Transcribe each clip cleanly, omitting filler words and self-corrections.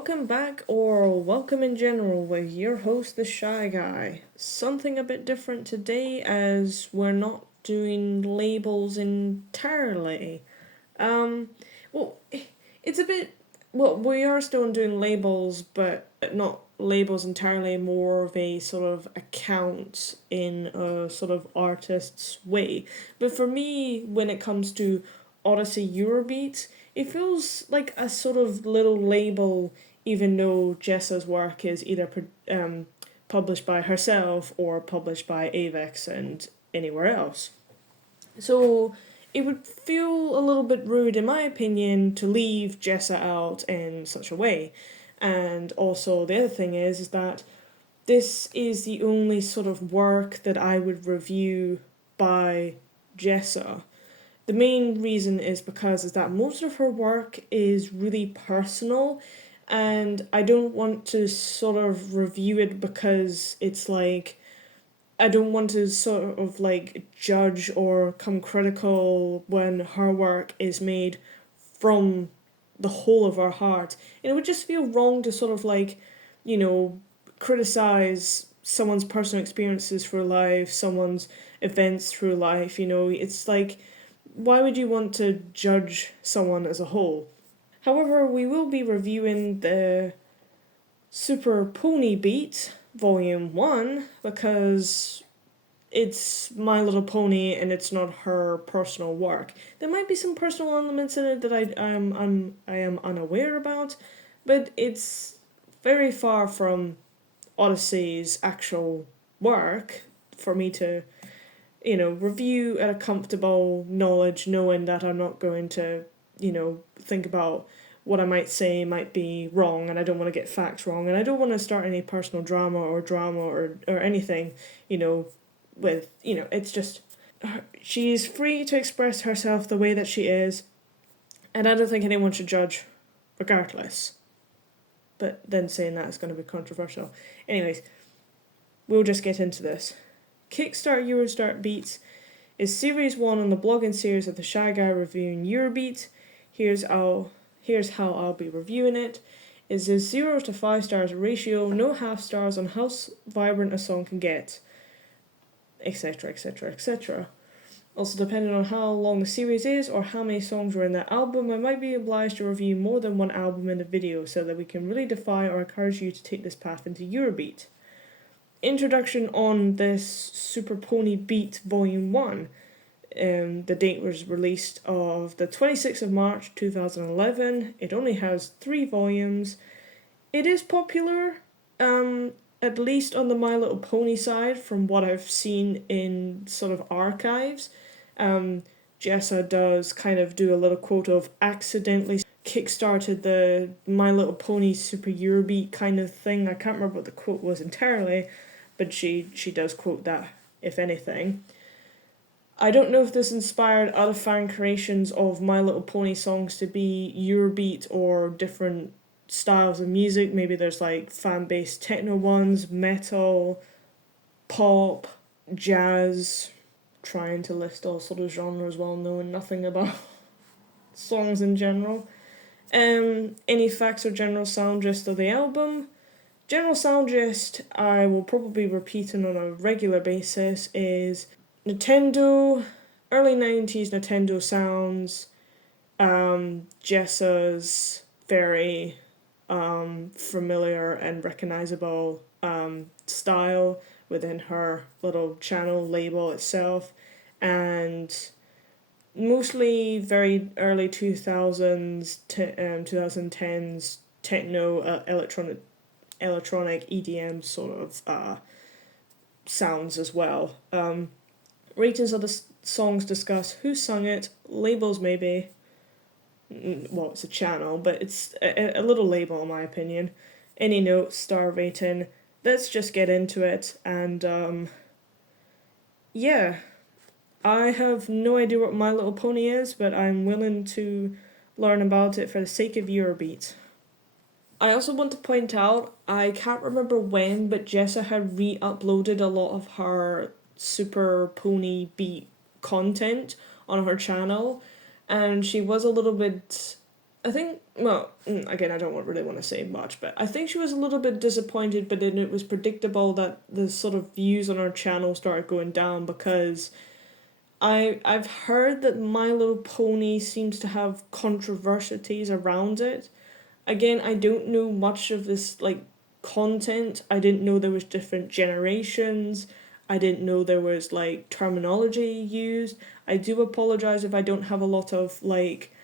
welcome back, or welcome in general, with your host, the Shy Guy. Something a bit different today, as we're not doing labels entirely. Um, well, it's a bit. Well, we are still doing labels, but not labels entirely, more of a sort of account in a sort of artist's way. But for me, when it comes to Odyssey Eurobeat, it feels like a sort of little label, even though Jessa's work is either published by herself or published by Avex and anywhere else. So it would feel a little bit rude, in my opinion, to leave Jessa out in such a way. And also, the other thing is that this is the only sort of work that I would review by Jessa. The main reason is because is that most of her work is really personal, and I don't want to sort of review it because it's like I don't want to sort of like judge or come critical when her work is made from the whole of her heart. And it would just feel wrong to sort of like, you know, criticize someone's personal experiences through life, someone's events through life, it's like, why would you want to judge someone as a whole? However, we will be reviewing the Super Ponybeat Volume 1 because it's My Little Pony and it's not her personal work. There might be some personal elements in it that I am unaware about, but it's very far from Odyssey's actual work for me to, review at a comfortable knowledge, knowing that I'm not going to, think about what I might say might be wrong, and I don't want to get facts wrong, and I don't want to start any personal drama or anything, it's just, she's free to express herself the way that she is, and I don't think anyone should judge regardless. But then saying that is going to be controversial. Anyways, we'll just get into this. KickStart EuroStar Beats is Series 1 on the blogging series of the Shy Guy reviewing Eurobeat. Here's how I'll be reviewing it. Is a 0 to 5 stars ratio, no half stars on how vibrant a song can get, etc, etc, etc. Also, depending on how long the series is or how many songs are in that album, I might be obliged to review more than one album in a video so that we can really defy or encourage you to take this path into Eurobeat. Introduction on this Super Ponybeat Volume 1. The date was released of the 26th of March 2011. It only has 3 volumes. It is popular, at least on the My Little Pony side, from what I've seen in sort of archives. Jessa does kind of do a little quote of accidentally kickstarted the My Little Pony Super Eurobeat kind of thing. I can't remember what the quote was entirely, but she does quote that, if anything. I don't know if this inspired other fan creations of My Little Pony songs to be Eurobeat or different styles of music. Maybe there's like fan-based techno ones, metal, pop, jazz, trying to list all sort of genres while knowing nothing about songs in general. Any facts or general sound gist of the album? General sound gist I will probably be repeating on a regular basis is Nintendo, early 90s Nintendo sounds, Jessa's very familiar and recognizable style within her little channel label itself, and mostly very early 2000s, 2010s techno, electronic EDM sort of sounds as well. Ratings of the songs discuss who sung it, labels maybe. Well, it's a channel, but it's a little label in my opinion. Any notes, star rating. Let's just get into it, and yeah. I have no idea what My Little Pony is, but I'm willing to learn about it for the sake of Eurobeat. I also want to point out, I can't remember when, but Jessa had re-uploaded a lot of her Super Ponybeat content on her channel, and she was a little bit I think, well, again, I don't really want to say much, but I think she was a little bit disappointed, but then it was predictable that the sort of views on her channel started going down because I've heard that My Little Pony seems to have controversies around it. Again, I don't know much of this like content. I didn't know there was different generations. I didn't know there was like terminology used. I do apologize if I don't have a lot of like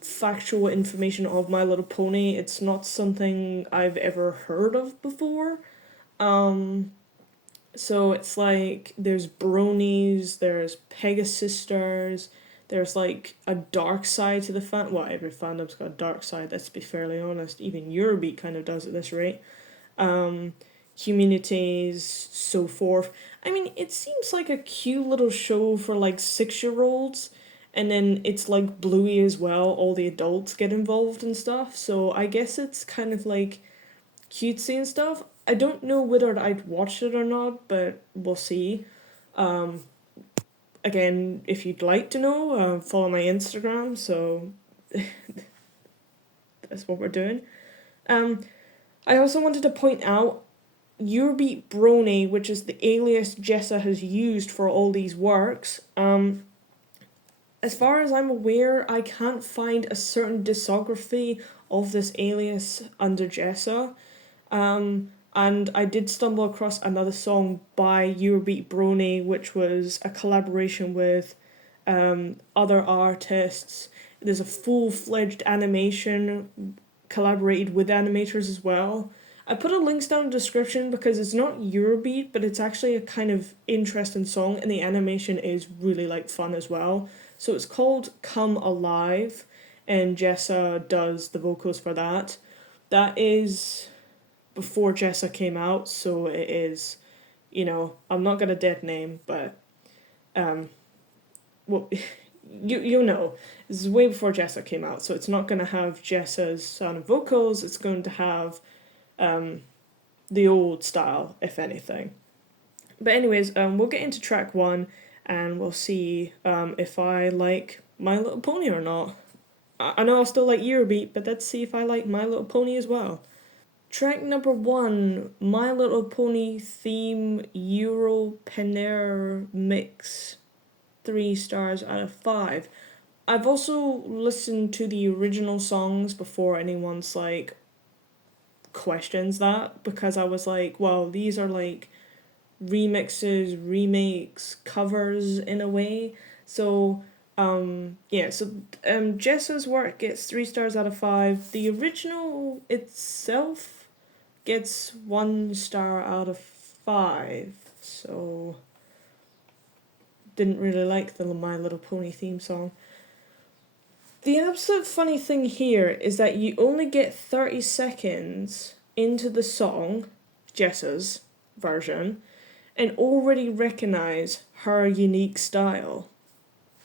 factual information of My Little Pony. It's not something I've ever heard of before. Um, so it's like there's bronies, there's Pegasisters, there's like a dark side to the fan. Well, every fandom's got a dark side. Let's be fairly honest. Even Eurobeat kind of does at this rate. Um, Communities, so forth. I mean, it seems like a cute little show for like 6-year-olds, and then it's like Bluey as well. All the adults get involved and stuff. So I guess it's kind of like cutesy and stuff. I don't know whether I'd watch it or not, but we'll see. Um, Again, if you'd like to know, follow my Instagram. So that's what we're doing. Um, I also wanted to point out Eurobeat Brony, which is the alias Jessa has used for all these works. As far as I'm aware, I can't find a certain discography of this alias under Jessa. And I did stumble across another song by Eurobeat Brony, which was a collaboration with other artists. There's a full-fledged animation collaborated with animators as well. I put a links down in the description because it's not Eurobeat, but it's actually a kind of interesting song, and the animation is really like fun as well. So it's called Come Alive, and Jessa does the vocals for that. That is before Jessa came out, so it is, I'm not gonna dead name, but well, you know, this is way before Jessa came out, so it's not gonna have Jessa's sound and vocals. It's going to have the old style, if anything. But anyways, we'll get into track 1, and we'll see if I like My Little Pony or not. I know I'll still like Eurobeat, but let's see if I like My Little Pony as well. Track number 1, My Little Pony theme Europenair mix, 3 stars out of 5. I've also listened to the original songs before anyone's like questions that, because I was like, well, these are like remixes, remakes, covers in a way. So Jessa's work gets 3 stars out of 5. The original itself gets 1 star out of 5. So didn't really like the My Little Pony theme song. The absolute funny thing here is that you only get 30 seconds into the song, Jessa's version, and already recognise her unique style.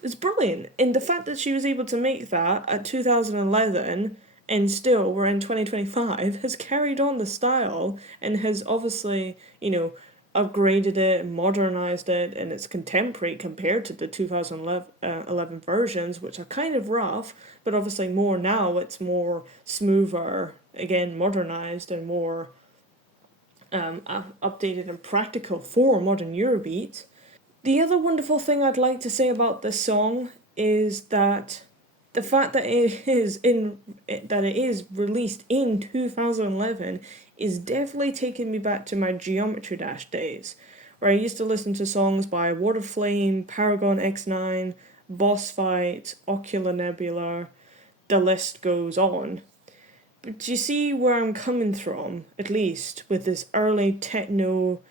It's brilliant. And the fact that she was able to make that at 2011 and still we're in 2025 has carried on the style and has obviously, upgraded it and modernized it, and it's contemporary compared to the 2011 versions, which are kind of rough, but obviously more now. It's more smoother, again modernized and more updated and practical for modern Eurobeat. The other wonderful thing I'd like to say about this song is that the fact that it is released in 2011 is definitely taking me back to my Geometry Dash days, where I used to listen to songs by Water Flame, Paragon X9, Boss Fight, Ocular Nebula, the list goes on. But you see where I'm coming from, at least, with this early techno,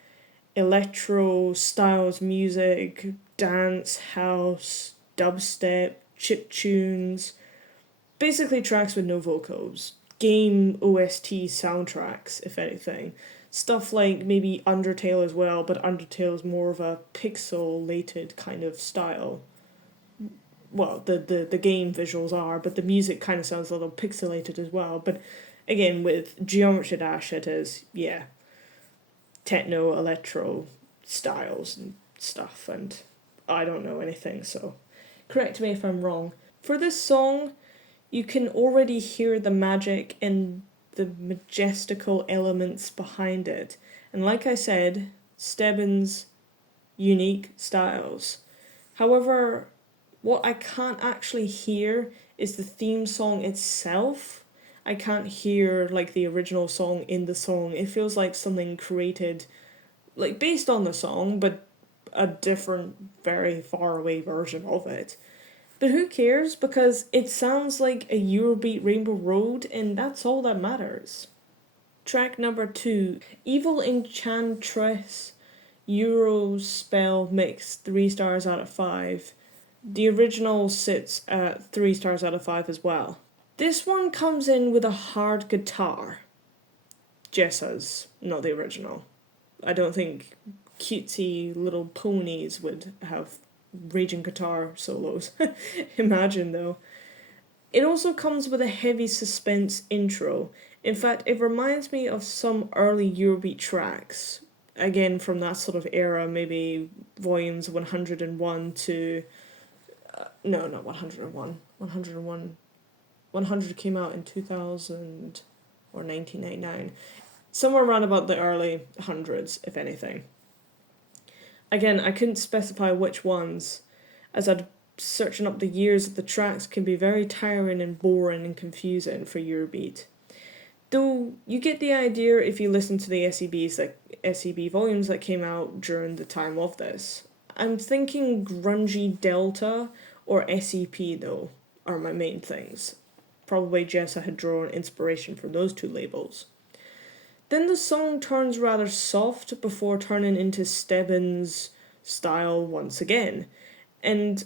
electro styles music, dance, house, dubstep, chip tunes, basically tracks with no vocals, game OST soundtracks, if anything. Stuff like maybe Undertale as well, but Undertale is more of a pixelated kind of style. Well, the game visuals are, but the music kind of sounds a little pixelated as well. But again, with Geometry Dash, it is, techno, electro styles and stuff, and I don't know anything, so correct me if I'm wrong. For this song, you can already hear the magic and the majestical elements behind it. And like I said, Stebbins' unique styles. However, what I can't actually hear is the theme song itself. I can't hear like the original song in the song. It feels like something created like based on the song, but a different, very far away version of it. But who cares? Because it sounds like a Eurobeat Rainbow Road, and that's all that matters. Track number 2, Evil Enchantress Euro Spell Mix, 3 stars out of 5. The original sits at 3 stars out of 5 as well. This one comes in with a hard guitar. Jessa's, not the original. I don't think cutesy little ponies would have raging guitar solos. Imagine though. It also comes with a heavy suspense intro. In fact, it reminds me of some early Eurobeat tracks. Again, from that sort of era, maybe volumes 101 to. No, not 101. 101. 100 came out in 2000 or 1999. Somewhere around about the early hundreds, if anything. Again, I couldn't specify which ones, as I'd searching up the years of the tracks can be very tiring and boring and confusing for Eurobeat. Though you get the idea if you listen to the SEB volumes that came out during the time of this. I'm thinking grungy Delta or SEP though are my main things. Probably Jessa had drawn inspiration from those two labels. Then the song turns rather soft before turning into Stebbins' style once again. And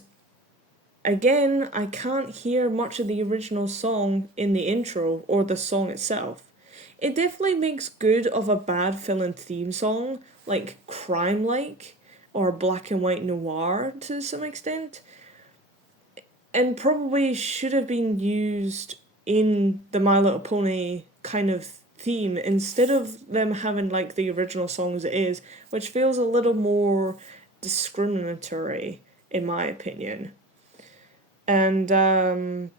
again, I can't hear much of the original song in the intro or the song itself. It definitely makes good of a bad villain theme song, like crime-like, or black and white noir to some extent, and probably should have been used in the My Little Pony kind of theme instead of them having like the original song as it is, which feels a little more discriminatory in my opinion. And the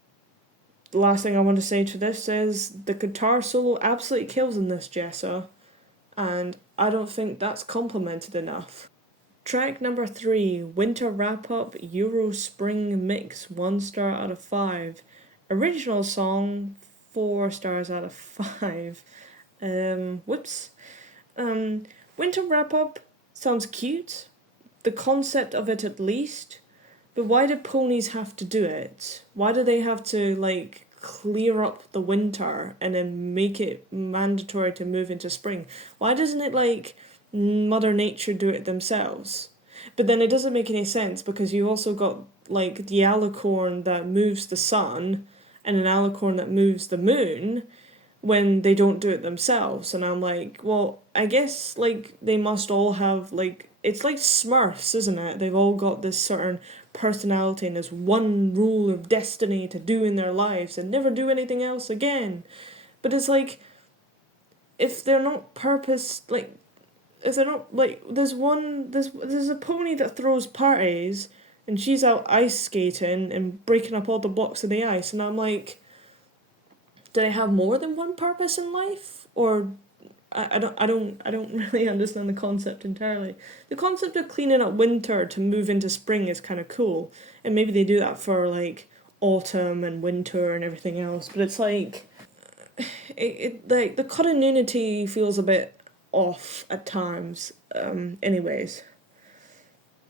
last thing I want to say to this is the guitar solo absolutely kills in this, Jessa, and I don't think that's complimented enough. Track number 3, Winter Wrap Up Euro Spring Mix, 1 star out of 5. Original song, 4 stars out of 5. Whoops. Winter Wrap Up sounds cute, the concept of it at least, but why do ponies have to do it? Why do they have to, like, clear up the winter and then make it mandatory to move into spring? Why doesn't it, like, Mother Nature do it themselves? But then it doesn't make any sense because you also got, like, the alicorn that moves the sun and an alicorn that moves the moon when they don't do it themselves. And I'm like, well, I guess, like, they must all have, like, it's like Smurfs, isn't it? They've all got this certain personality and this one rule of destiny to do in their lives and never do anything else again. But it's like, if they're not if they're not, like, there's a pony that throws parties and she's out ice skating and breaking up all the blocks of the ice, and I'm like, do they have more than one purpose in life? Or I don't really understand the concept entirely. The concept of cleaning up winter to move into spring is kind of cool, and maybe they do that for like autumn and winter and everything else. But it's like, it like the continuity feels a bit off at times. Anyways,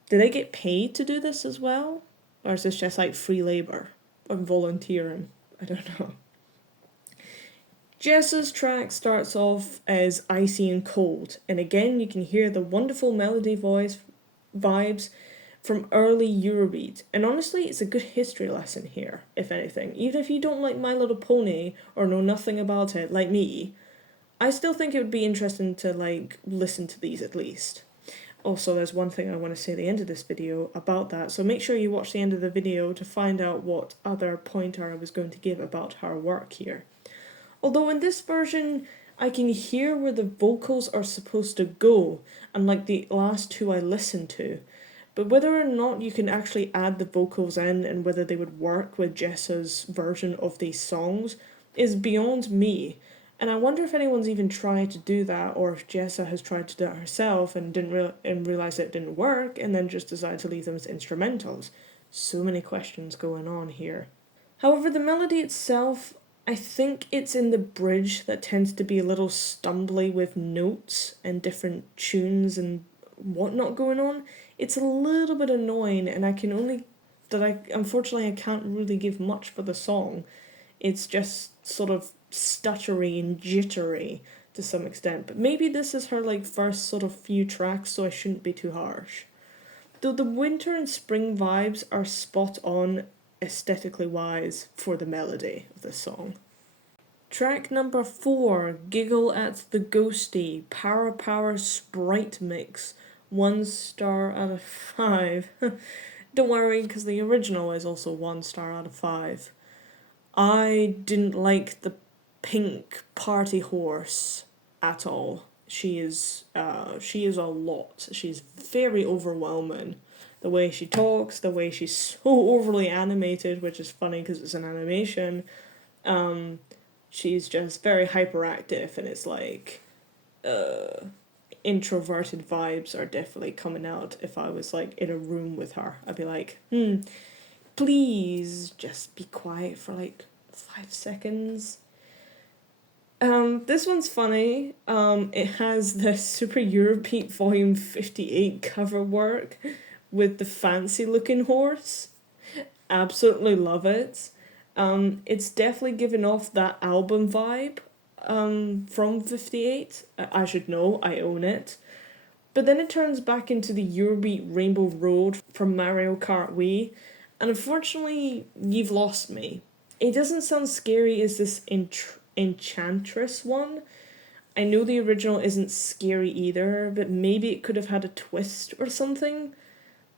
do they get paid to do this as well, or is this just like free labor or volunteering? I don't know. Jessa's track starts off as icy and cold, and again you can hear the wonderful melody voice vibes from early Eurobeat. And honestly, it's a good history lesson here, if anything. Even if you don't like My Little Pony or know nothing about it, like me, I still think it would be interesting to like listen to these at least. Also, there's one thing I want to say at the end of this video about that, so make sure you watch the end of the video to find out what other pointer I was going to give about her work here. Although in this version, I can hear where the vocals are supposed to go, unlike the last two I listened to. but whether or not you can actually add the vocals in and whether they would work with Jessa's version of these songs is beyond me. And I wonder if anyone's even tried to do that, or if Jessa has tried to do it herself and didn't realize it didn't work, and then just decided to leave them as instrumentals. So many questions going on here. However, the melody itself, I think it's in the bridge that tends to be a little stumbly with notes and different tunes and whatnot going on. It's a little bit annoying, and unfortunately I can't really give much for the song. It's just sort of stuttery and jittery to some extent, but maybe this is her like first sort of few tracks, so I shouldn't be too harsh. Though the winter and spring vibes are spot on aesthetically wise for the melody of this song. Track number 4, Giggle at the Ghosty, Power Sprite Mix, 1 star out of 5. Don't worry, because the original is also 1 star out of 5. I didn't like the pink party horse at all. She is a lot. She's very overwhelming. The way she talks, the way she's so overly animated, which is funny because it's an animation. She's just very hyperactive, and it's like introverted vibes are definitely coming out. If I was like in a room with her, I'd be like, please just be quiet for like 5 seconds. This one's funny. It has the Super Eurobeat Volume 58 cover work with the fancy looking horse. Absolutely love it. It's definitely given off that album vibe from 58. I should know, I own it. But then it turns back into the Eurobeat Rainbow Road from Mario Kart Wii, and unfortunately, you've lost me. It doesn't sound scary as this Enchantress one. I know the original isn't scary either, but maybe it could have had a twist or something,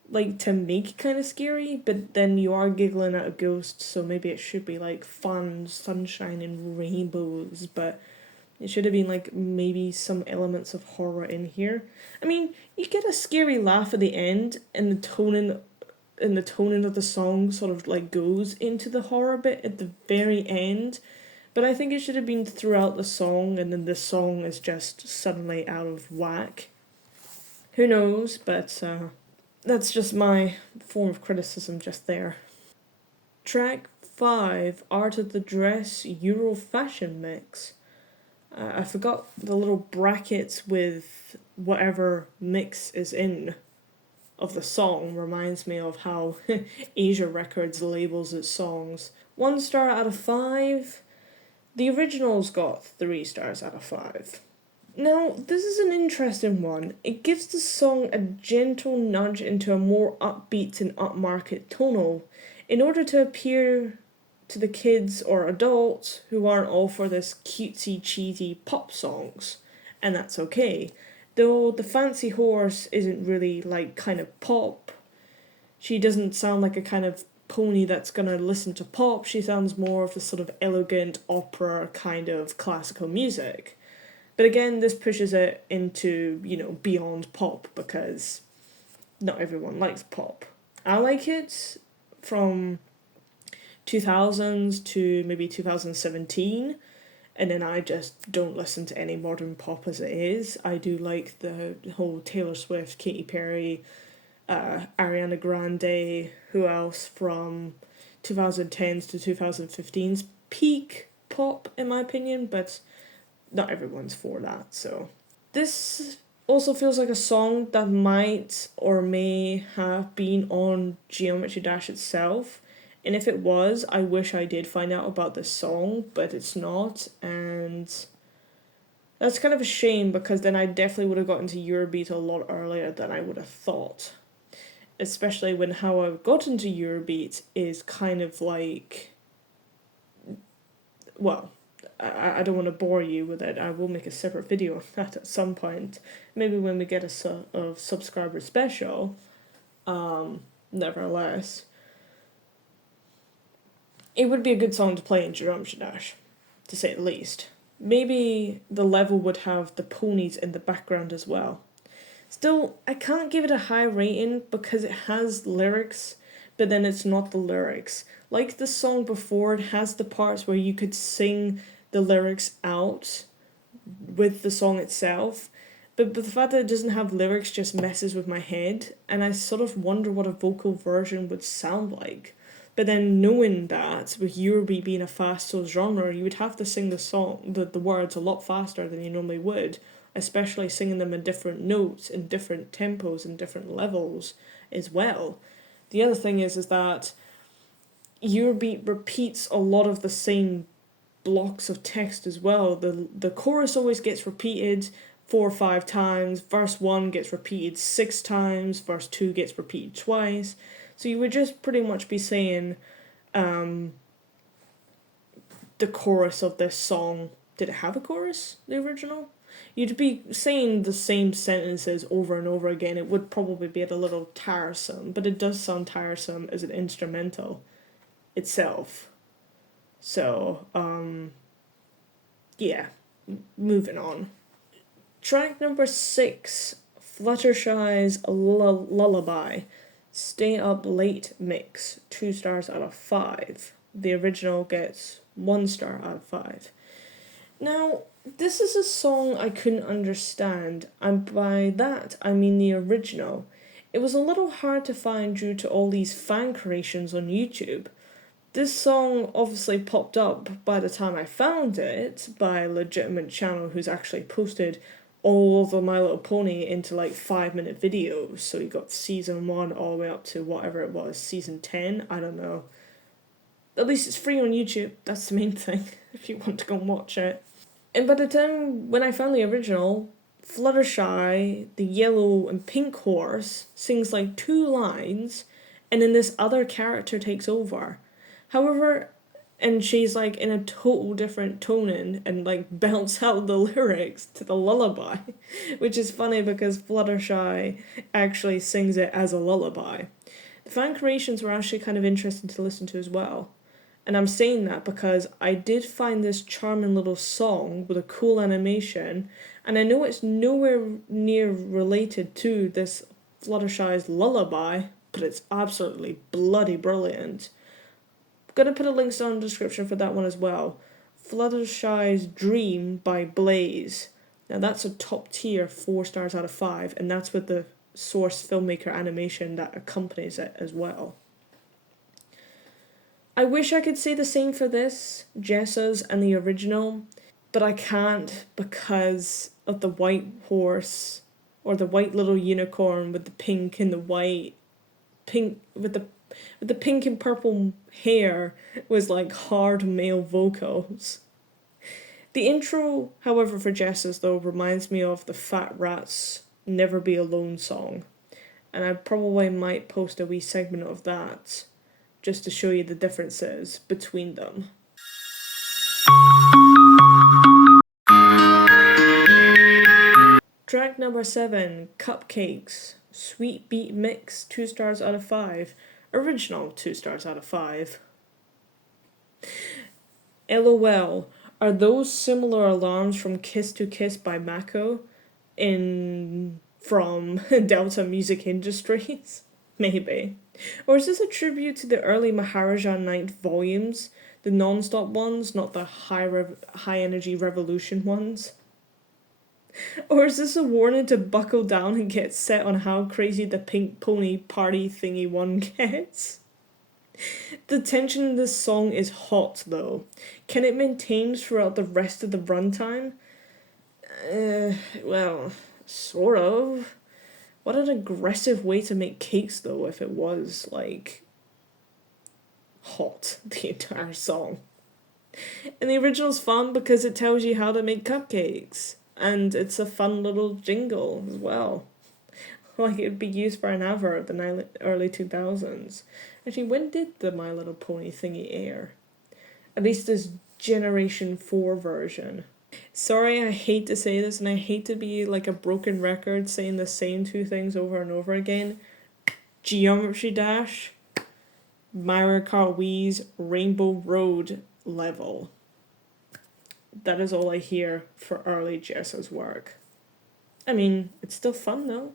like to make it kind of scary, but then you are giggling at a ghost, so maybe it should be like fun, sunshine and rainbows, but it should have been like maybe some elements of horror in here. I mean, you get a scary laugh at the end, and the toning of the song sort of like goes into the horror bit at the very end. But I think it should have been throughout the song, and then the song is just suddenly out of whack. Who knows, but that's just my form of criticism just there. Track 5, Art of the Dress Euro Fashion Mix. I forgot the little brackets with whatever mix is in of the song. Reminds me of how Asia Records labels its songs. 1 star out of 5. The original's got 3 stars out of 5. Now, this is an interesting one. It gives the song a gentle nudge into a more upbeat and upmarket tonal in order to appeal to the kids or adults who aren't all for this cutesy, cheesy pop songs, and that's okay. Though the fancy horse isn't really like kind of pop. She doesn't sound like a kind of pony that's gonna listen to pop. She sounds more of the sort of elegant opera kind of classical music. But again, this pushes it into, beyond pop, because not everyone likes pop. I like it from 2000s to maybe 2017, and then I just don't listen to any modern pop as it is. I do like the whole Taylor Swift, Katy Perry, Ariana Grande, who else from 2010s to 2015's peak pop, in my opinion, but not everyone's for that, so. This also feels like a song that might or may have been on Geometry Dash itself, and if it was, I wish I did find out about this song, but it's not, and that's kind of a shame, because then I definitely would have gotten to Eurobeat a lot earlier than I would have thought. Especially when how I got into Eurobeat is kind of like, well, I don't want to bore you with it. I will make a separate video on that at some point. Maybe when we get a subscriber special. Nevertheless, it would be a good song to play in Geometry Dash, to say the least. Maybe the level would have the ponies in the background as well. Still, I can't give it a high rating because it has lyrics, but then it's not the lyrics. Like the song before, it has the parts where you could sing the lyrics out with the song itself, but the fact that it doesn't have lyrics just messes with my head, and I sort of wonder what a vocal version would sound like. But then knowing that, with Eurobeat being a fast soul genre, you would have to sing the words a lot faster than you normally would, especially singing them in different notes, in different tempos, and different levels as well. The other thing is that Eurobeat repeats a lot of the same blocks of text as well. The chorus always gets repeated 4 or 5 times, verse 1 gets repeated 6 times, verse 2 gets repeated twice. So you would just pretty much be saying the chorus of this song. Did it have a chorus, the original? You'd be saying the same sentences over and over again. It would probably be a little tiresome, but it does sound tiresome as an instrumental itself. So, yeah, moving on. Track number 6, Fluttershy's Lullaby, Stay Up Late mix, 2 stars out of 5. The original gets 1 star out of 5. Now, this is a song I couldn't understand, and by that I mean the original. It was a little hard to find due to all these fan creations on YouTube. This song obviously popped up by the time I found it by a legitimate channel who's actually posted all of the My Little Pony into like 5-minute videos. So you got season 1 all the way up to whatever it was, season 10, I don't know. At least it's free on YouTube, that's the main thing, if you want to go and watch it. And by the time when I found the original, Fluttershy, the yellow and pink horse, sings like 2 lines, and then this other character takes over. However, and she's like in a total different toning and like belts out the lyrics to the lullaby, which is funny because Fluttershy actually sings it as a lullaby. The fan creations were actually kind of interesting to listen to as well. And I'm saying that because I did find this charming little song with a cool animation, and I know it's nowhere near related to this Fluttershy's lullaby, but it's absolutely bloody brilliant. Gonna put a link down in the description for that one as well. Fluttershy's Dream by Blaze. Now that's a top tier 4 stars out of 5, and that's with the source filmmaker animation that accompanies it as well. I wish I could say the same for this, Jessa's and the original, but I can't because of the white horse, or the white little unicorn with the pink and the white, pink with the pink and purple hair was like hard male vocals. The intro, however, for Jessa's though reminds me of the Fat Rats' Never Be Alone song, and I probably might post a wee segment of that just to show you the differences between them. Track number 7, Cupcakes, Sweet Beat Mix, 2 stars out of 5. Original, 2 stars out of 5. LOL, are those similar alarms from Kiss to Kiss by Mako from Delta Music Industries? Maybe. Or is this a tribute to the early Maharaja Night volumes, the non-stop ones, not the high energy revolution ones? Or is this a warning to buckle down and get set on how crazy the pink pony party thingy one gets? The tension in this song is hot though. Can it maintain throughout the rest of the runtime? Well, sort of. What an aggressive way to make cakes though if it was, like, hot the entire song. And the original's fun because it tells you how to make cupcakes. And it's a fun little jingle as well. Like it'd be used for an advert in the early 2000s. Actually, when did the My Little Pony thingy air? At least this Generation 4 version. Sorry, I hate to say this, and I hate to be like a broken record saying the same 2 things over and over again. Geometry Dash, Myra Carwee's Rainbow Road level. That is all I hear for early Jessa's work. I mean, it's still fun though.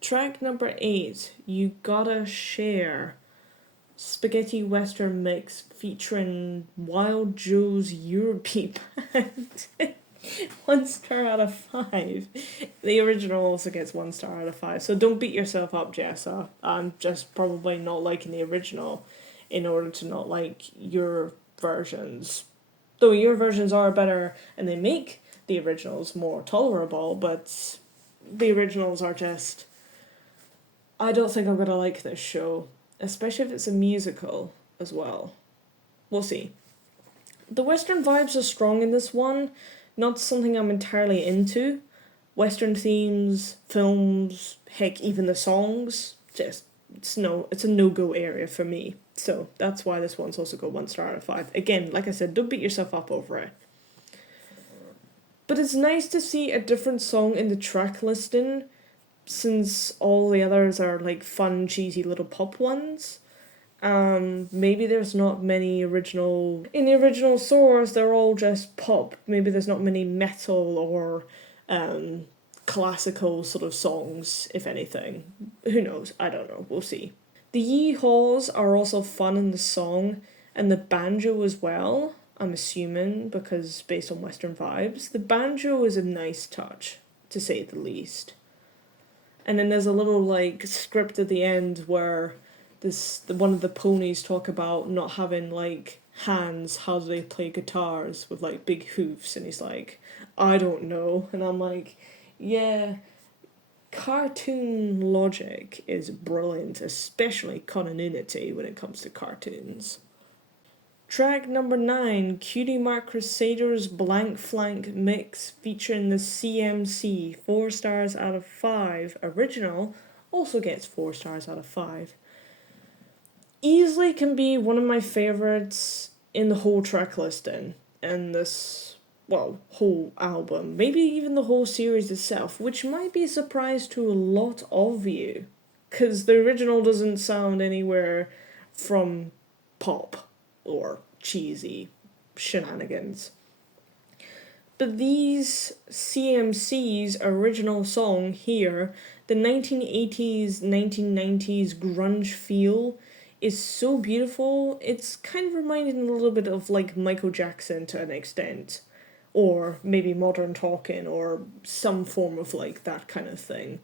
Track number 8, You Gotta Share. Spaghetti Western Mix featuring Wild Joe's Eurobeat band. 1 star out of 5. The original also gets 1 star out of 5. So don't beat yourself up, Jessa. I'm just probably not liking the original in order to not like your versions. Though your versions are better and they make the originals more tolerable, but the originals are just... I don't think I'm going to like this show. Especially if it's a musical as well. We'll see. The Western vibes are strong in this one. Not something I'm entirely into. Western themes, films, heck, even the songs. Just, it's a no-go area for me. So that's why this one's also got 1 star out of 5. Again, like I said, don't beat yourself up over it. But it's nice to see a different song in the track listing, since all the others are like fun, cheesy little pop ones. Maybe there's not many original... In the original source, they're all just pop. Maybe there's not many metal or classical sort of songs, if anything. Who knows? I don't know. We'll see. The yee-haws are also fun in the song, and the banjo as well, I'm assuming, because based on Western vibes. The banjo is a nice touch, to say the least. And then there's a little like script at the end where one of the ponies talk about not having like hands. How do they play guitars with like big hoofs? And he's like, I don't know. And I'm like, yeah, cartoon logic is brilliant, especially continuity when it comes to cartoons. Track number 9, Cutie Mark Crusaders Blank Flank Mix featuring the CMC, 4 stars out of 5. Original also gets 4 stars out of 5. Easily can be one of my favourites in the whole track listing, and this, well, whole album, maybe even the whole series itself, which might be a surprise to a lot of you, because the original doesn't sound anywhere from pop or cheesy shenanigans. But these CMC's original song here, the 1980s, 1990s grunge feel is so beautiful. It's kind of reminding a little bit of like Michael Jackson to an extent, or maybe Modern Talking, or some form of like that kind of thing.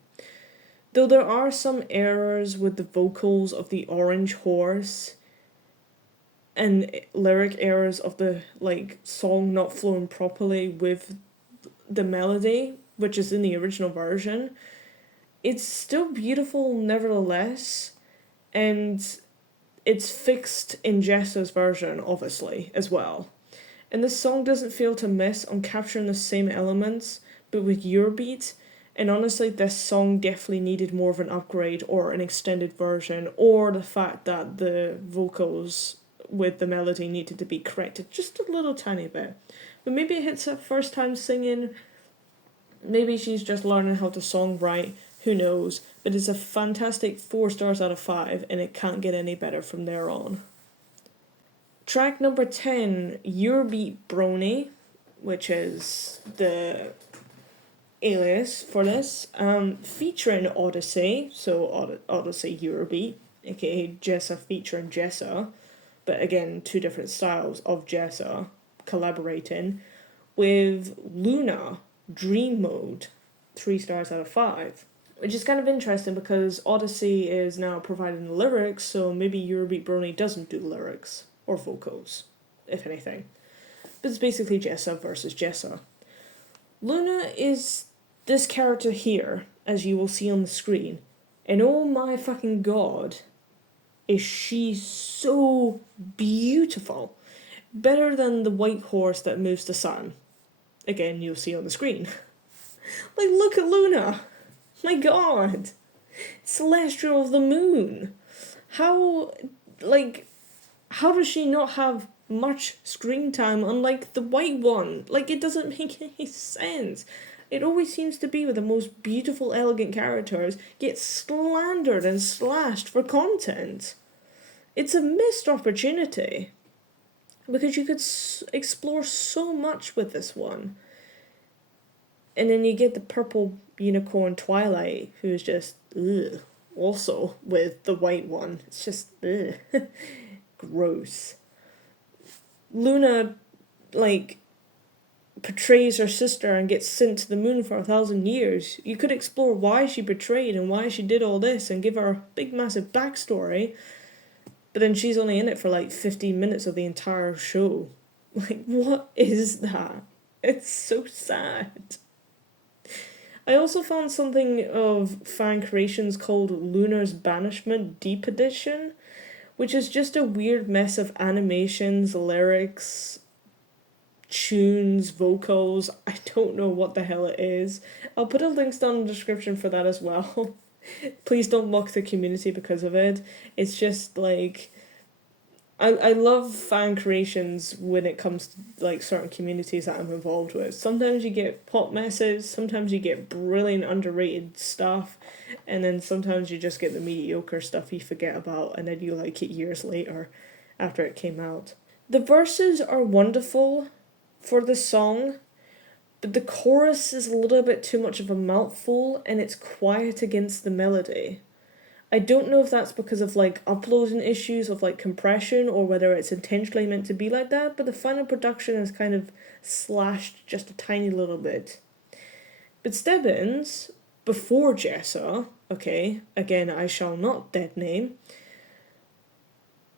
Though there are some errors with the vocals of the Orange Horse, and lyric errors of the like song not flowing properly with the melody, which is in the original version, it's still beautiful nevertheless, and it's fixed in Jessa's version, obviously, as well. And this song doesn't fail to miss on capturing the same elements, but with Eurobeat, and honestly, this song definitely needed more of an upgrade or an extended version, or the fact that the vocals with the melody needed to be corrected just a little tiny bit. But maybe it hits her first time singing, maybe she's just learning how to songwrite, who knows. But it's a fantastic 4 stars out of 5, and it can't get any better from there on. Track number 10, Eurobeat Brony, which is the alias for this, featuring Odyssey, so Odyssey Eurobeat, aka Jessa featuring Jessa, but again, 2 different styles of Jessa collaborating, with Luna, Dream Mode, 3 stars out of 5. Which is kind of interesting because Odyssey is now providing the lyrics, so maybe Eurobeat Brony doesn't do the lyrics, or vocals, if anything. But it's basically Jessa versus Jessa. Luna is this character here, as you will see on the screen, and oh my fucking god, is she so beautiful. Better than the white horse that moves the sun. Again, you'll see on the screen. Like, look at Luna. My god. Celestial of the moon. How does she not have much screen time unlike the white one? Like, it doesn't make any sense. It always seems to be with the most beautiful, elegant characters get slandered and slashed for content. It's a missed opportunity, because you could explore so much with this one. And then you get the purple Unicorn Twilight, who's just ugh, also with the white one. It's just ugh, gross. Luna, like, betrays her sister and gets sent to the moon for 1,000 years. You could explore why she betrayed and why she did all this and give her a big massive backstory, but then she's only in it for like 15 minutes of the entire show. Like, what is that? It's so sad. I also found something of fan creations called Lunar's Banishment Deep Edition, which is just a weird mess of animations, lyrics, tunes, vocals. I don't know what the hell it is. I'll put a link down in the description for that as well. Please don't mock the community because of it. It's just like I love fan creations when it comes to like certain communities that I'm involved with. Sometimes you get pop messes, sometimes you get brilliant underrated stuff, and then sometimes you just get the mediocre stuff you forget about and then you like it years later after it came out. The verses are wonderful for the song, but the chorus is a little bit too much of a mouthful and it's quiet against the melody. I don't know if that's because of like uploading issues of like compression or whether it's intentionally meant to be like that, but the final production is kind of slashed just a tiny little bit. But Stebbins, before Jessa, okay, again I shall not dead name,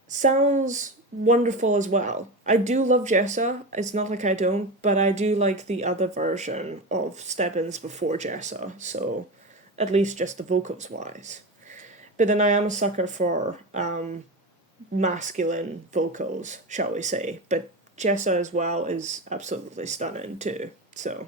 sounds wonderful as well. I do love Jessa, it's not like I don't, but I do like the other version of Stebbins before Jessa, so at least just the vocals wise. But then I am a sucker for masculine vocals, shall we say. But Jessa as well is absolutely stunning too. So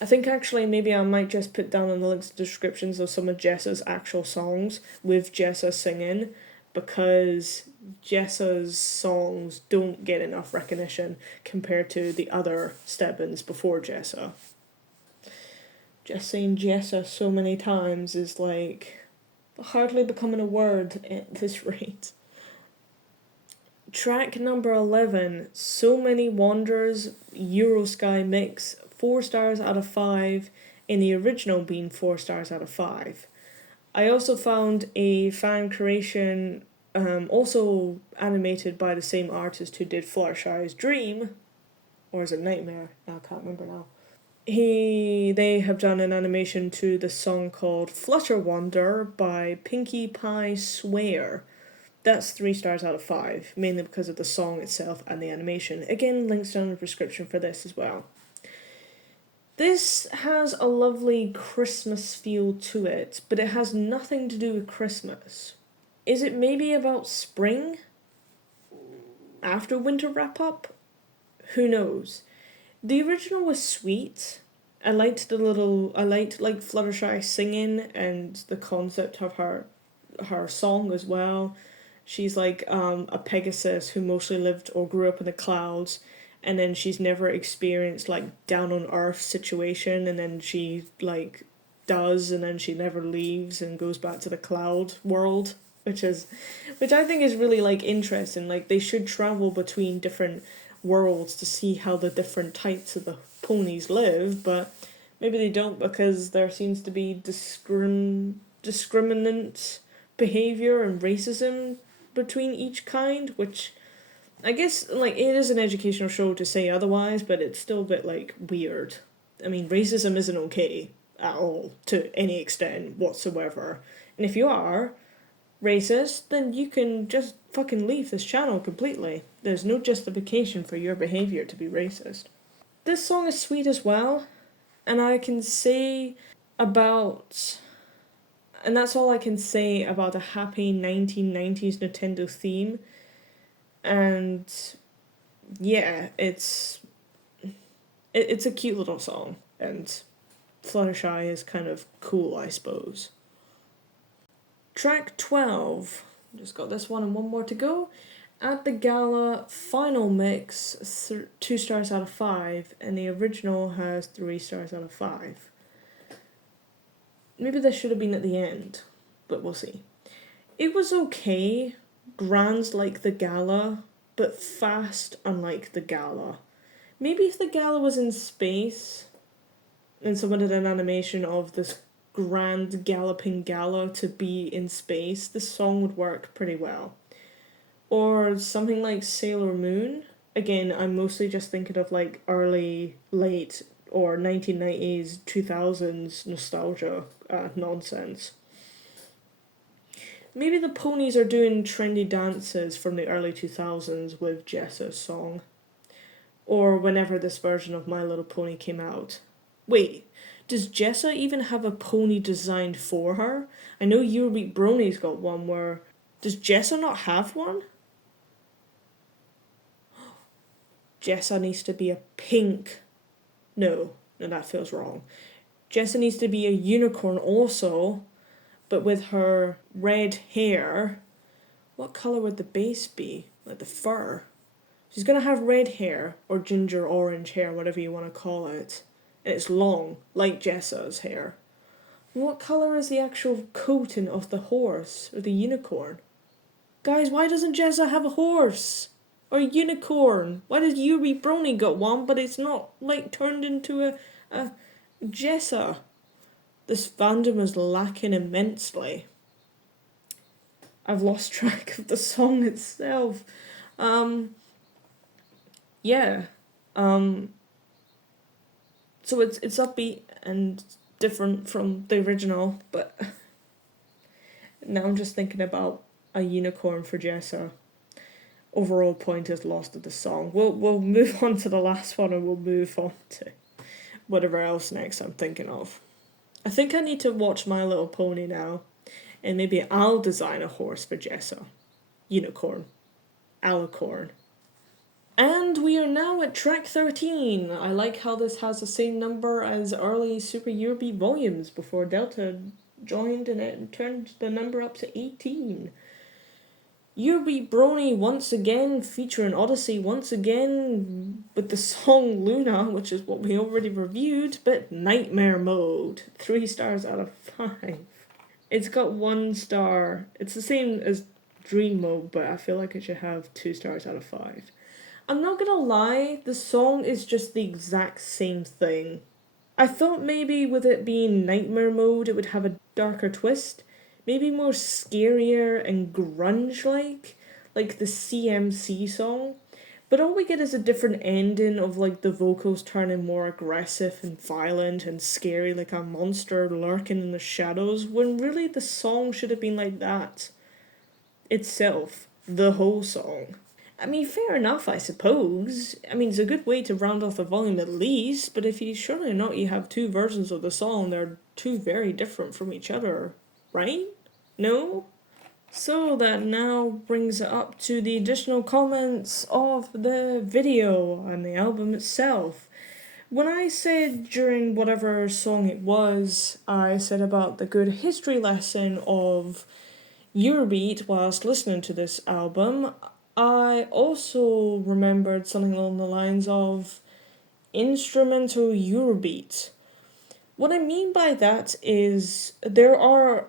I think actually maybe I might just put down in the links descriptions of some of Jessa's actual songs with Jessa singing, because Jessa's songs don't get enough recognition compared to the other Stebbins before Jessa. Just saying Jessa so many times is like hardly becoming a word at this rate. Track number 11, So Many Wonders, Eurosky mix, 4 stars out of 5, in the original being 4 stars out of 5. I also found a fan creation, also animated by the same artist who did Fluttershy's Dream, or is it Nightmare? I can't remember now. They have done an animation to the song called Flutter Wonder by Pinkie Pie Swear. That's 3 stars out of 5, mainly because of the song itself and the animation. Again, links down in the description for this as well. This has a lovely Christmas feel to it, but it has nothing to do with Christmas. Is it maybe about spring? After winter wrap up? Who knows? The original was sweet. I liked like Fluttershy singing and the concept of her song as well. She's like a Pegasus who mostly lived or grew up in the clouds, and then she's never experienced like down on earth situation, and then she like does, and then she never leaves and goes back to the cloud world, which I think is really like interesting. Like they should travel between different worlds to see how the different types of the ponies live, but maybe they don't because there seems to be discriminant behavior and racism between each kind, which I guess like it is an educational show to say otherwise, but it's still a bit like weird. I mean, racism isn't okay at all to any extent whatsoever, and if you are racist, then you can just fucking leave this channel completely. There's no justification for your behavior to be racist. This song is sweet as well, and that's all I can say about a happy 1990s Nintendo theme. And yeah, it's a cute little song, and Fluttershy is kind of cool, I suppose. Track 12, just got this one and one more to go. At the Gala final mix, 2 stars out of 5, and the original has 3 stars out of 5. Maybe this should have been at the end, but we'll see. It was okay, grand like the Gala, but fast unlike the Gala. Maybe if the Gala was in space, and someone did an animation of this grand galloping gala to be in space, this song would work pretty well. Or something like Sailor Moon. Again, I'm mostly just thinking of like early, late, or 1990s, 2000s nostalgia nonsense. Maybe the ponies are doing trendy dances from the early 2000s with Jessa's song. Or whenever this version of My Little Pony came out. Wait, does Jessa even have a pony designed for her? I know Eurobeat Brony's got one where... Does Jessa not have one? Jessa needs to be a pink. No, that feels wrong. Jessa needs to be a unicorn also, but with her red hair. What colour would the base be? Like the fur? She's going to have red hair, or ginger orange hair, whatever you want to call it. And it's long, like Jessa's hair. What colour is the actual coating of the horse, or the unicorn? Guys, why doesn't Jessa have a horse? Or a unicorn? Why does Yuri Brony got one, but it's not, like, turned into a Jessa? This fandom is lacking immensely. I've lost track of the song itself. Yeah. So it's upbeat and different from the original, but now I'm just thinking about a unicorn for Jessa. Overall point is lost of the song. We'll move on to the last one, and we'll move on to whatever else next I'm thinking of. I think I need to watch My Little Pony now, and maybe I'll design a horse for Jessa. Unicorn. Alicorn. And we are now at track 13. I like how this has the same number as early Super Eurobeat volumes before Delta joined and it turned the number up to 18. Eurobeat Brony once again featuring Odyssey once again with the song Luna, which is what we already reviewed, but Nightmare Mode. 3 stars out of 5. It's got 1 star. It's the same as Dream Mode, but I feel like it should have 2 stars out of 5. I'm not gonna lie, the song is just the exact same thing. I thought maybe with it being Nightmare Mode it would have a darker twist. Maybe more scarier and grunge-like the CMC song. But all we get is a different ending of like the vocals turning more aggressive and violent and scary, like a monster lurking in the shadows, when really the song should have been like that itself, the whole song. I mean, fair enough, I suppose. I mean, it's a good way to round off the volume at least, but if you surely not, you have 2 versions of the song, they're 2 very different from each other, right? No? So that now brings it up to the additional comments of the video and the album itself. When I said during whatever song it was, I said about the good history lesson of Eurobeat whilst listening to this album, I also remembered something along the lines of instrumental Eurobeat. What I mean by that is there are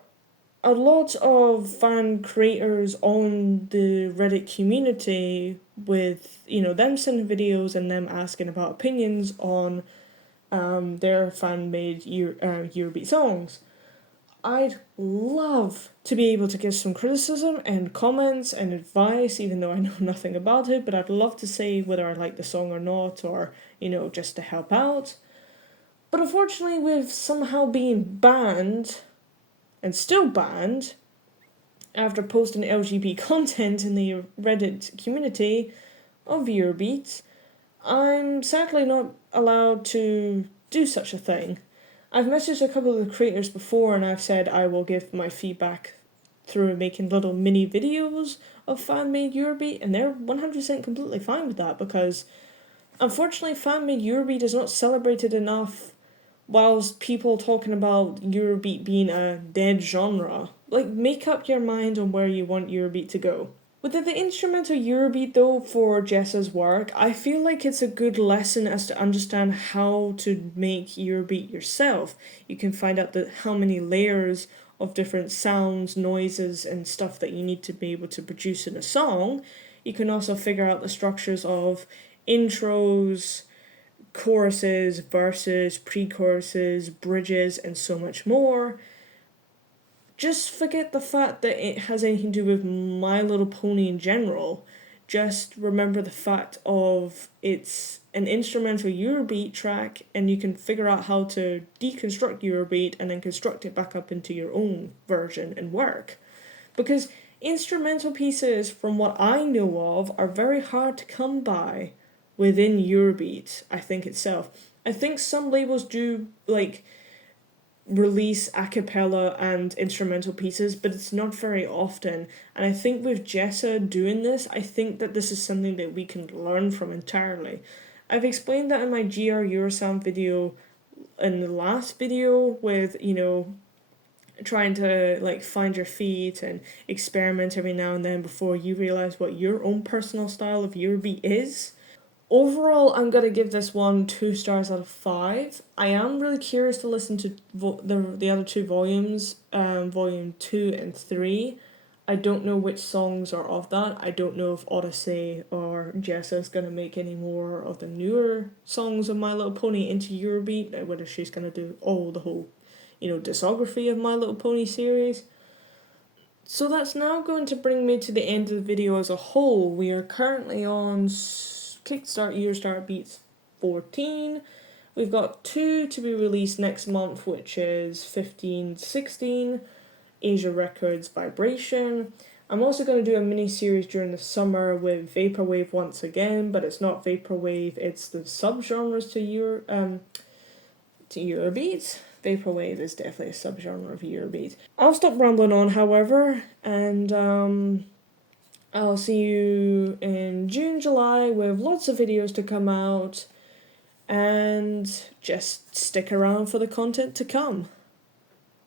a lot of fan creators on the Reddit community with, them sending videos and them asking about opinions on their fan-made Eurobeat songs. I'd love to be able to give some criticism and comments and advice, even though I know nothing about it, but I'd love to say whether I like the song or not, or, just to help out. But unfortunately, with somehow being banned, and still banned, after posting LGBT content in the Reddit community of Eurobeat, I'm sadly not allowed to do such a thing. I've messaged a couple of the creators before and I've said I will give my feedback through making little mini videos of fan-made Eurobeat, and they're 100% completely fine with that, because unfortunately fan-made Eurobeat is not celebrated enough whilst people talking about Eurobeat being a dead genre. Like, make up your mind on where you want Eurobeat to go. With the instrumental Eurobeat, though, for Jessa's work, I feel like it's a good lesson as to understand how to make Eurobeat yourself. You can find out how many layers of different sounds, noises, and stuff that you need to be able to produce in a song. You can also figure out the structures of intros, choruses, verses, pre-choruses, bridges, and so much more. Just forget the fact that it has anything to do with My Little Pony in general. Just remember the fact of it's an instrumental Eurobeat track, and you can figure out how to deconstruct Eurobeat and then construct it back up into your own version and work. Because instrumental pieces, from what I know of, are very hard to come by within Eurobeat, I think itself. I think some labels do release a cappella and instrumental pieces, but it's not very often. And I think with Jessa doing this, I think that this is something that we can learn from entirely. I've explained that in my GR Eurosound video in the last video with, trying to find your feet and experiment every now and then before you realize what your own personal style of Eurobeat is. Overall, I'm gonna give this one 2 stars out of 5. I am really curious to listen to the other 2 volumes, volume 2 and 3. I don't know which songs are of that. I don't know if Odyssey or Jessa is gonna make any more of the newer songs of My Little Pony into Eurobeat, whether she's gonna do the whole discography of My Little Pony series. So that's now going to bring me to the end of the video as a whole. We are currently on KickStart EuroStar Beats 14. We've got 2 to be released next month, which is 15, 16, Asia Records Vibration. I'm also going to do a mini-series during the summer with Vaporwave once again, but it's not Vaporwave, it's the subgenres to Eurobeat. Vaporwave is definitely a subgenre of Eurobeat. I'll stop rambling on, however, and I'll see you in June, July with lots of videos to come out, and just stick around for the content to come.